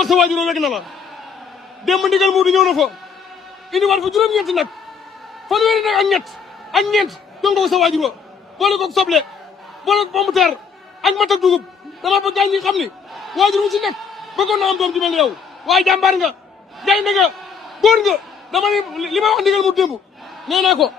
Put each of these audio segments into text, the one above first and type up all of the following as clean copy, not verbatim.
sagal sa waajuroo wegg na la démb ndigal mu du ñëw na fa indi waat fa juróom-ñeenti nag fanweeri nag ak ñeent jox nga ko sa waajuroo boole ko soble boole ko pomme de terre ak mat ak dugub dama bëgg gaañ ñi xam ni waajur wu ci nekk bëggoon na am doom ji mel yow waaye jàmbaar nga gaynde nga góor nga dama ne li ma wax ndigal mu démb nee naa ko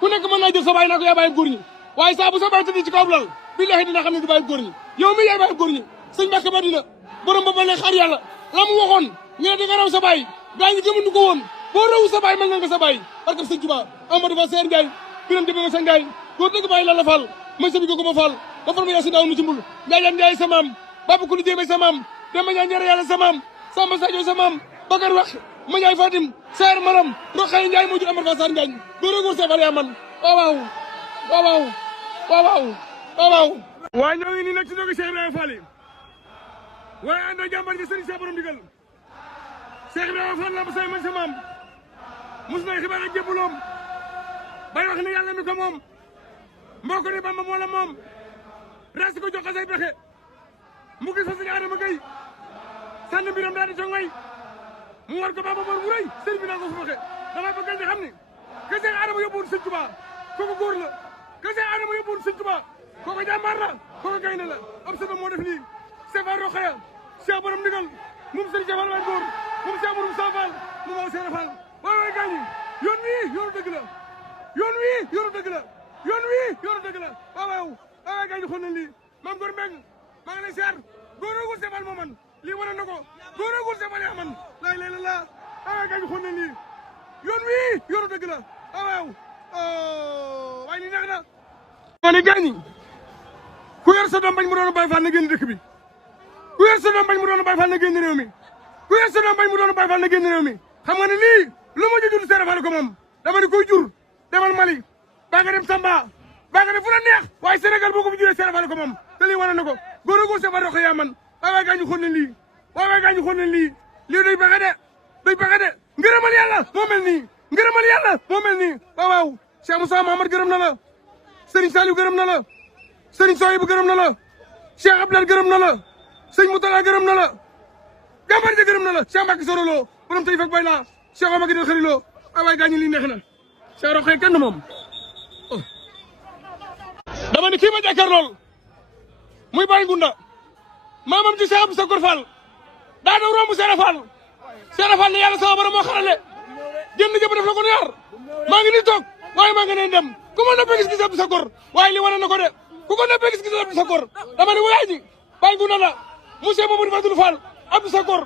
ku nekk mën naa jël sa baay naa ko yaa bàyyi góor ñi waaye saa bu sa baay tëdd ci kaw lal billahi dina xam ne du bàyyi góor ñi yow mi yaay bàyyi góor ñi sëñ Mbàkke Madina borom ba ne xaar yàlla la mu waxoon ñu ne di nga raw sa baay gaa ñi gëmandu ko woon boo rawu sa baay mel nga sa baay parce que sëñ Tuubaa Amadou Fa Seer Njaay biram di ba sa Njaay góor dëgg bàyyi lan la fal may sabi ko ma fal ba far ma yaa si daaw nu ci mbul Njaay Njaay sa maam Baba Kulu Jéeme sa maam Demba Njaay njëre yàlla sa maam Samba Sadio sa maam Bakar wax ma Njaay Fatim Seer Maram Roxay Njaay moo jur Amar Fa Saar Njaay góor a góor seefal yaa man waaw waaye ñoo ngi nii nag ci dogi Cheikh Ibrahima Fall yi waaye àndoo jàmbar ji sëriñ sa borom digal Cheikh Ibrahima Fall la ba say man sa maam mus nay xibaar ak jébbuloom bay wax ne yàlla mi ko moom mboo ko ne Bamba moo la moom ras ko jox say pexe mu gis fa sëñ Adama Gueye sànni mbiram daal di ca ngoy mu war ko Bamba bor bu rëy sëriñ bi naa ko fu waxe dama bëgg nga xam ni que Cheikh Adama yóbbuwoon sëñ Tuubaa kooku góor la que Cheikh Adama yóbbuwoon sëñ Tuubaa kooku jàmbaar la kooku gaynde la am sa moo def lii Sefa Rokhaya Cheikh borom ndigal moom sëriñ Cheikh Fall waay góor moom Cheikh borom Sa Fall moom moo Cheikh Fall waay gaañi yoon wii yoonu dëgg la yoon wii yoonu dëgg la yoon wii yoonu dëgg la waaw gaañi xool nañ lii maam góor mbeng maa ngi lay siyaar góoragul Cheikh Fall moo man lii wane na ko góoragul Cheikh Fall yaa man laay lay la gaañi xool nañ lii yoon wii yoonu dëgg la waaye lii neex na moo ne gaañi ku yor sa doom bañ mu doon Baay Faal na génn dëkk bi ku yor sa doom bañ mu doon Baay Faal na génn réew mi ku yor sa doom bañ mu doon Baay Faal na génn réew mi xam nga ne lii lu ma jur Seera Faal ko moom dama ne koy jur demal Mali baa nga dem Tamba baa nga dem fu la neex waaye Sénégal boo ko fi juree Seera Faal ko moom te lii wane na ko góor a góor Sefa Rokhaya yaa man waay gaa ñu xool nañ lii waay gaa ñu xool nañ lii duy baxe de ngërëmal yàlla moo mel nii ngërëmal yàlla moo mel nii waaw Cheikh Moussa Mahamad gërëm na la Serigne Saliou gërëm na la Serigne Soyibou gërëm na la Cheikh Abdoulaye gërëm na la Serigne Moutala gërëm na la Gambar ja gërëm na la Cheikh Mbacke Soro Lo borom tey fekk bay laa Cheikh Omar Gueye Xari Lo waay gaañu lii neex na Cheikh Rokhaya kenn moom dama ni kii ma jàkkaar lool muy Baye Ngunda maamam ci Cheikh Abdou Sakor Fall daa daw romb Seera Fall ne yàlla sama borom moo xarale jënd jëpp def la ko nu yar maa ngi nii toog waaye maa ngi ne dem ku ma noppee gis Abdou Sakor waaye li wane na ko de ku ko noppee gis Abdou Sakor dama ne waay ji Baye Ngunda la monsieur Mamadou Fadilou Fall Abdou Sakor